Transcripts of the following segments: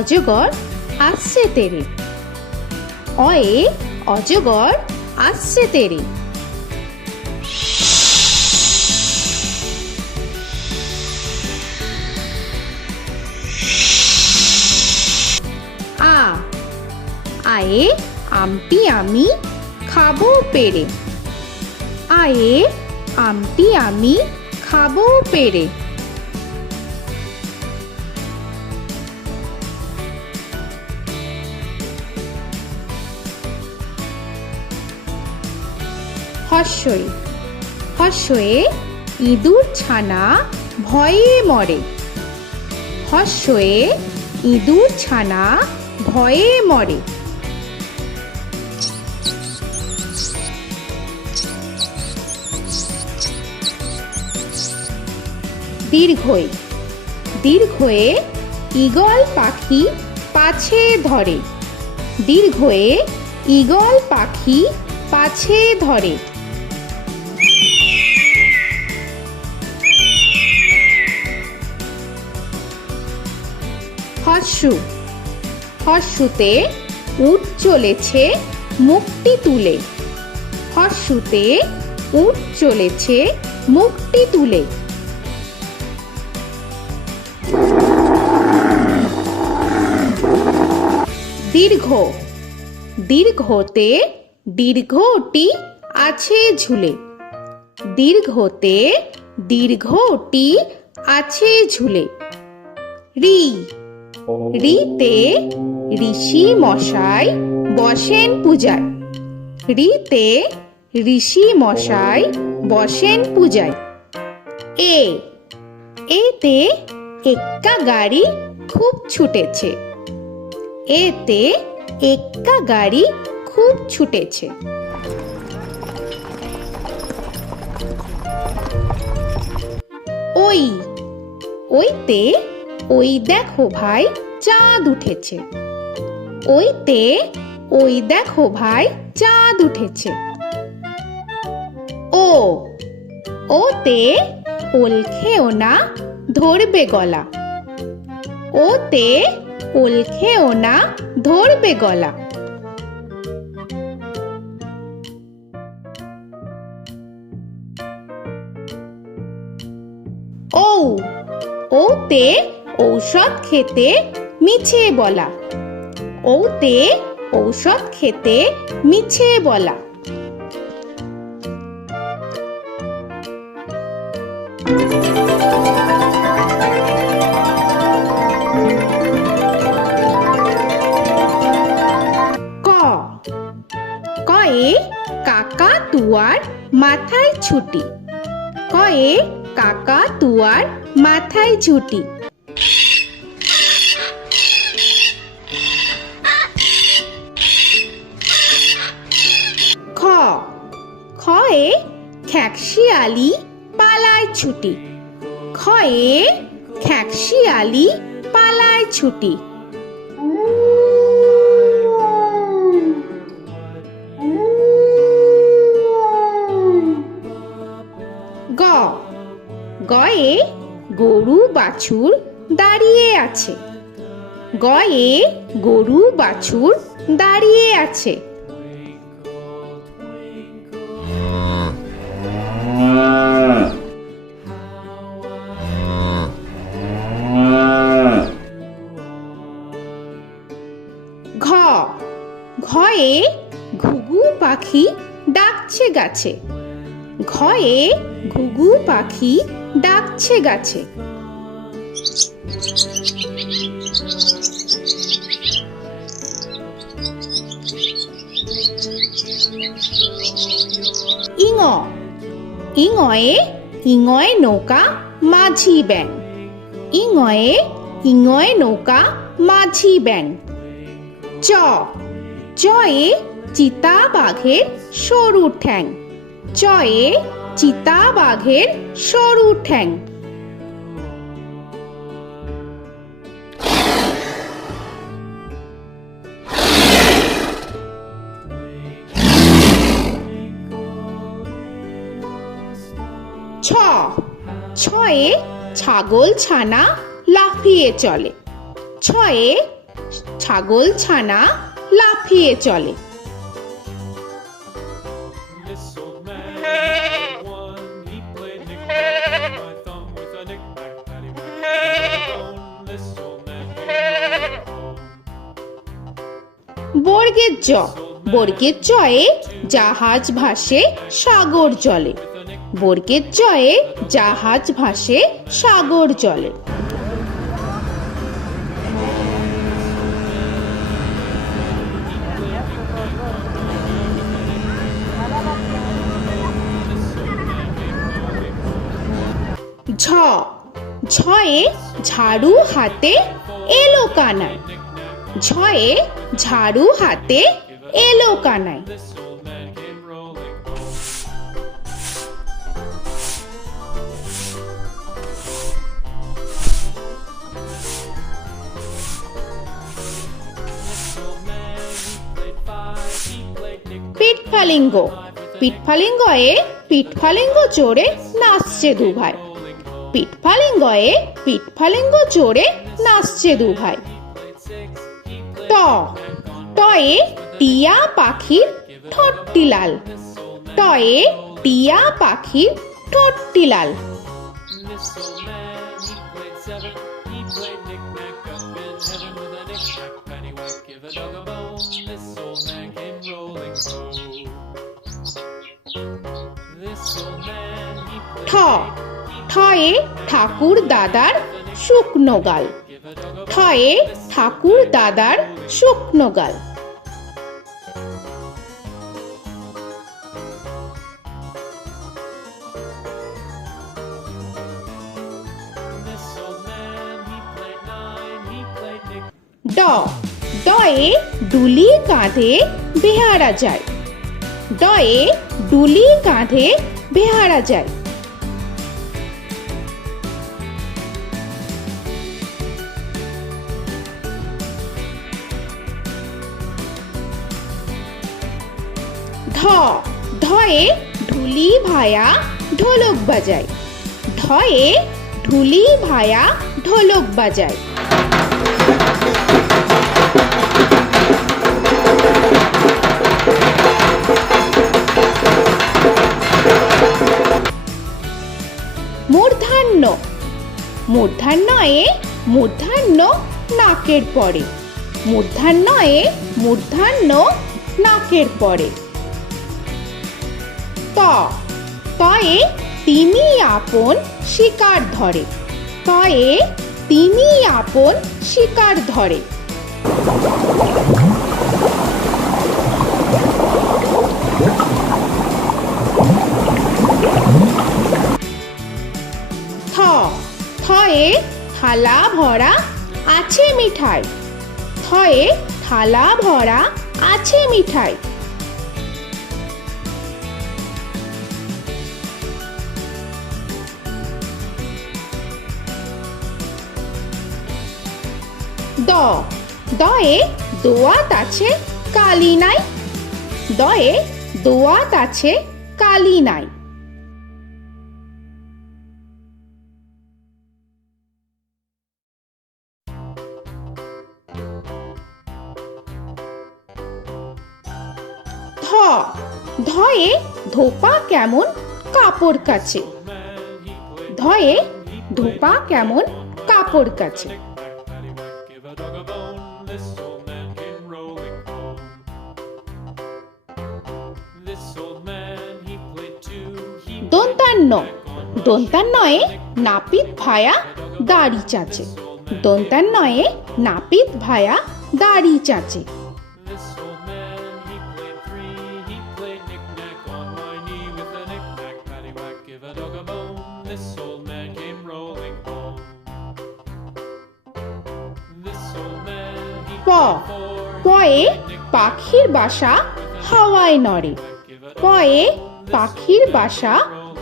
অজগর আসছে তেরে। অয়ে অজগর আসছে তেরে। আ আয়ে আমটি আমি খাবো পেরে। আয়ে আমটি আমি খাবো পেরে। হর্ষই হর্ষয়ে ইঁদুর ছানা ভয়ে মরে। হর্ষয়ে ইঁদুর ছানা ভয়ে মরে। দীর্ঘই দীর্ঘয়ে ঈগল পাখি পাছে ধরে। দীর্ঘয়ে ঈগল পাখি পাছে ধরে। হর্ষু হর্ষুতে উট চলেছে মুখটি তুলে। হর্ষুতে উট চলেছে মুখটি তুলে। দীর্ঘ দীর্ঘতে দীর্ঘটি আছে ঝুলে। দীর্ঘতে দীর্ঘটি আছে ঝুলে। রি রিতে ঋষি মশাই বসেন পূজায়। রিতে ঋষি মশাই বসেন পূজায়। এ এতে এক্কা গাড়ি খুব ছুটেছে। এতে এক্কা গাড়ি খুব ছুটেছে। ওই ওইতে ওই দেখো ভাই চাঁদ উঠেছে। ওইতে ওই দেখো ভাই চাঁদ উঠেছে। ও ওতে ওল খেও না ধরবে গলা। ওতে ওল খেও না ধরবে গলা। ঔ ওতে ঔষধ খেতে মিছে বলা। ওতে ঔষধ খেতে মিছে বলা। ক কয়ে কাকা তুয়ার মাথায় ছুটি। কয়ে কাকা তুয়ার মাথায় ছুটি। খ খয়ে খ্যাকশিয়ালি পালায় ছুটি। খয়ে খ্যাকশিয়ালি পালায় ছুটি। গ গয়ে গরু বাছুর দাঁড়িয়ে আছে। গয়ে গরু বাছুর দাঁড়িয়ে আছে। ঘ ঘয়ে ঘুঘু পাখি ডাকছে গাছে। ঘয়ে ঘুঘু পাখি ডাকছে গাছে। ইঙ ইঙয়ে ইঙয়ে নৌকা মাঝি ব্যাং। ইঙয়ে ইঙয়ে নৌকা মাঝি ব্যাং। চ চয়ে চিতা বাঘের সরু ঠ্যাং। চয়ে চিতা বাঘের সরু ঠ্যাং। ছ ছয়ে ছাগল ছানা লাফিয়ে চলে। ছয়ে ছাগল ছানা লাফিয়ে চলে। This old man had one. He played knick-knack, my thumb with a knick-knack, paddywhack, bone. This old man came home. বর্গের জ, বর্গের জয়ে জাহাজ ভাসে সাগর জলে। বর্গের জয়ে জাহাজ ভাসে সাগর জলে। ঝ, ঝয়ে ঝাড়ু হাতে এলো কানাই। ঝয়ে ঝাড়ু হাতে এলো Kanai. This old man came rolling home. This old man, he played five. He played knick-knack. পিঠফালিঙ্গ, পিঠফালিঙ্গয়ে পিঠফালিঙ্গ চড়ে নাচছে দু ভাই। পিঠফালিঙ্গয়ে পিঠফালিঙ্গ চড়ে নাচছে দু ভাই। ট, টয়ে টিয়া পাখির ঠোঁটটি লাল। টয়ে টিয়া পাখির ঠোঁটটি লাল। This old man, he played seven. He played knick-knack up in heaven with a knick-knack, paddywhack, give a dog a bone. This old man came rolling home. This old man, he ঠ, played ঠয়ে ঠাকুর দাদার শুকনো গাল। give a dog a ঠয়ে ঠাকুর দাদার শুকনো গাল। This old man, he played nine. He played knick. ড, ডয়ে ডুলি কাঁধে বেহারা যায়। ডয়ে ডুলি কাঁধে বেহারা যায়। ধ, ধয়ে ঢুলি ভায়া ঢোলক বাজায়। ধয়ে ঢুলি ভায়া ঢোলক বাজায়। মূর্ধান্য, মূর্ধান্যয়ে মূর্ধান্য নাকের পরে। মূর্ধান্যয়ে মূর্ধান্য নাকের পরে। ত, তয়ে তিনি আপন শিকার ধরে। তয়ে তিনি আপন শিকার ধরে। থ, থয়ে থালা ভরা আছে মিঠাই। থয়ে থালা ভরা আছে মিঠাই। দ, দয়ে দোয়াত আছে কালি নাই। দয়ে দোয়াত আছে কালি নাই। ধ, ধয়ে ধোপা কেমন কাপড় কাছে। ধয়ে ধোপা কেমন কাপড় কাছে। Paddywhack, give a dog a bone. This old man came rolling home. This old man, he played two. He দন্তান্ন, দন্তান্নয়ে নাপিত ভায়া দাড়ি চাচে। দন্তান্নয়ে নাপিত ভায়া দাড়ি চাচে। This old man, he played three. He played knick-knack on my knee with a knick-knack, paddywhack, give a dog a bone. This old man came rolling home. This old man, he প, played four. পয়ে পাখির বাসা হাওয়ায় নড়ে। পয়ে পাখির বাসা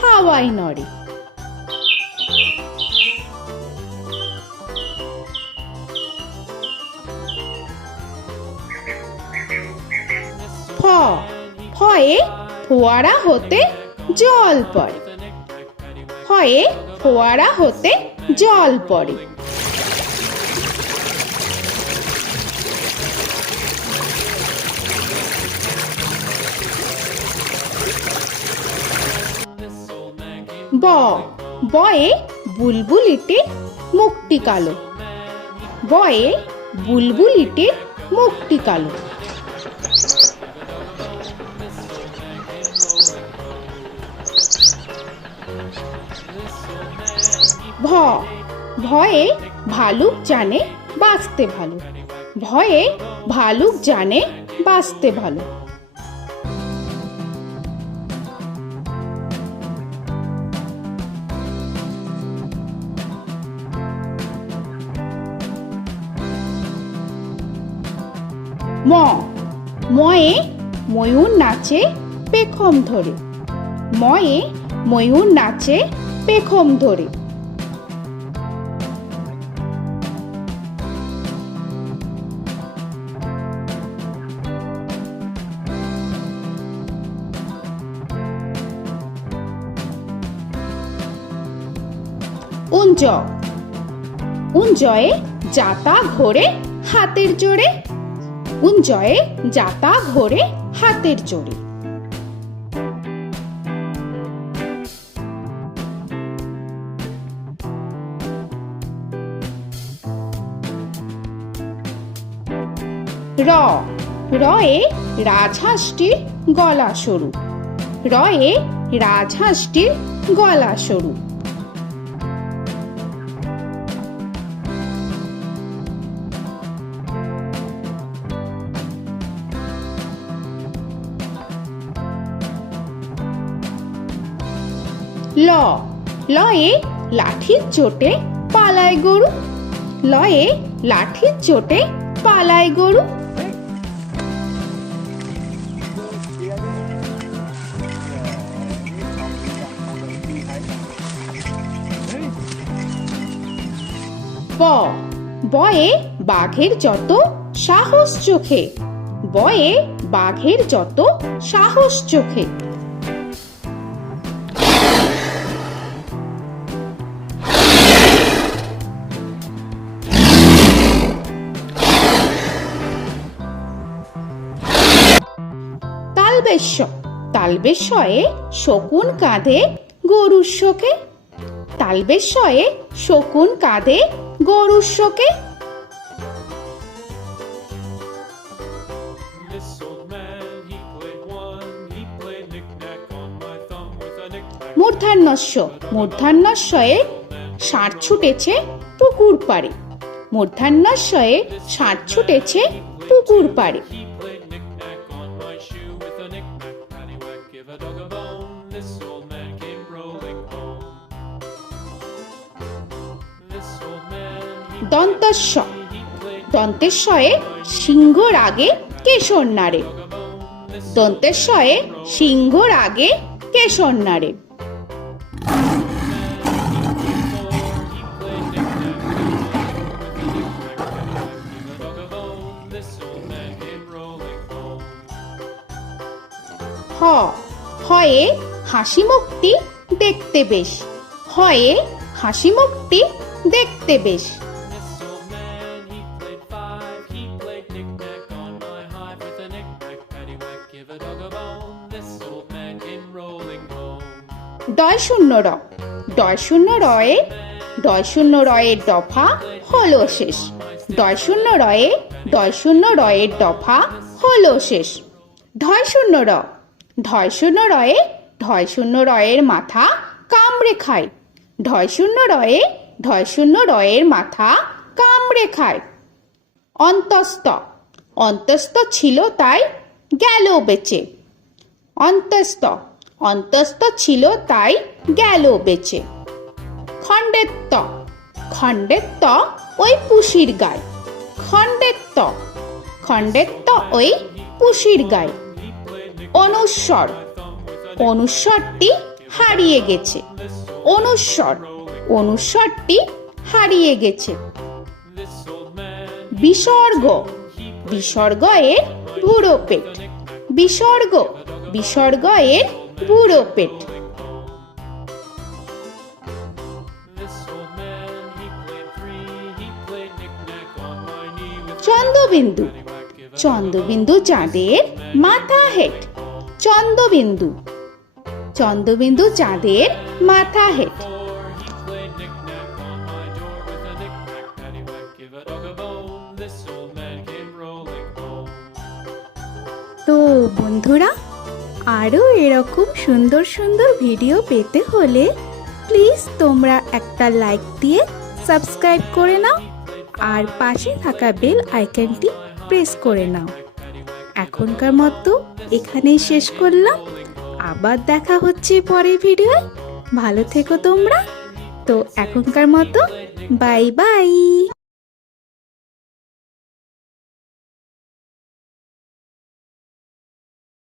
হাওয়ায় নড়ে। ফ, ফয়ে ফোয়ারা হতে জল পড়ে। ফয়ে ফোয়ারা হতে জল পড়ে। ব বয়ে বুলবুলিটির মুখটি কালো। বয়ে বুলবুলিটির মুখটি কালো। ভ ভয়ে ভালুক জানে বাঁচতে ভালো। ভয়ে ভালুক জানে বাঁচতে ভালো। ম ময়ে ময়ূর নাচে পেখম ধরে। ময়ে ময়ূর নাচে পেখম ধরে। উঞ্জ উঞ্জয়ে যাতা ঘোরে হাতের জোরে। উঞ্জয়ে যাতা ঘোরে হাতের জোরে। র রয়ে রাজহাঁসটির গলা সরু। রয়ে রাজহাঁসটির গলা সরু। ল লয়ে লাঠির চোটে পালায় গরু। লয়ে লাঠির চোটে পালায় গরু। ব বয়ে বাঘের যত সাহস চোখে। বয়ে বাঘের যত সাহস চোখে। তালবেশ্য তালবেশ্যয়ে শকুন কাঁধে গরুর শোকে। তালবেশ্যয়ে শকুন কাঁধে গরুর শোকে। This old man, he played one, he played knick-knack on my thumb with a knick-knack. মূর্ধন্যস্য মূর্ধন্যস্বয়ে ষাঁড় ছুটেছে পুকুর পাড়ে। মূর্ধন্যস্বয়ে ষাঁড় ছুটেছে পুকুর পাড়ে। He played knick-knack on my shoe with a knick-knack, paddywhack, give a dog a bone. This old man came rolling home. This old man, he দন্তস্ব played দন্তেশ্বয়ে সিংহর আগে কেশর নাড়ে। dog a bone. This দন্তেশ্বয়ে সিংহর আগে কেশর নাড়ে। he played knick-knack with a knick-knack, paddywhack, give a dog a bone. This old man came rolling home. হ হয়ে হাসি মুখটি দেখতে বেশ। হয়ে হাসি মুখটি দেখতে বেশ। This old man, he played five, he played knick-knack on my hive with a knick-knack, paddywhack, give a dog a bone. This old man came rolling home. ডয় শূন্য র ডয় শূন্য রয়ে ডয় শূন্য রয়ের দফা হলো শেষ। ডয় শূন্য রয়ে ডয় শূন্য রয়ের দফা হলো শেষ। ঢয় শূন্য র ঢয় শূন্য রয়ে ঢয় শূন্য রয়ের মাথা কামড়ে খায়। ঢয় শূন্য রয়ে ঢয় শূন্য রয়ের মাথা কামড়ে খায়। অন্তস্থ অন্তস্থ ছিল তাই গেল বেঁচে। অন্তস্থ অন্তস্থ ছিল তাই গেল বেঁচে। খণ্ডেত্ব খণ্ডেত্ব ওই পুষির গায়। খণ্ডেত্ব খণ্ডেত্ব ওই পুষির গায়। অনুস্বর অনুস্বরটি হারিয়ে গেছে। অনুস্বর অনুস্বরটি হারিয়ে গেছে। This old man, বিসর্গ বিসর্গ এর বুড়ো পেট। বিসর্গ বিসর্গ এর বুড়ো পেট। this old man, he played three, he played knick-knack on my knee with Chandrabindu paddywhack, give a Chandrabindu চাঁদের মাথা হেট। চন্দ্রবিন্দু চন্দ্রবিন্দু চাঁদের মাথা head. He played knick-knack on my door with a knick-knack, paddywhack, give a dog a bone. This old man came rolling home. তো বন্ধুরা, আরও এরকম সুন্দর সুন্দর ভিডিও পেতে হলে প্লিজ তোমরা একটা লাইক দিয়ে সাবস্ক্রাইব করে নাও আর পাশে থাকা বেল আইকনটি প্রেস করে নাও। এখনকার মতো এখানেই শেষ করলাম, আবার দেখা হচ্ছে পরের ভিডিওয়। ভালো থেকো তোমরা। তো এখনকার মতো বাই বাই।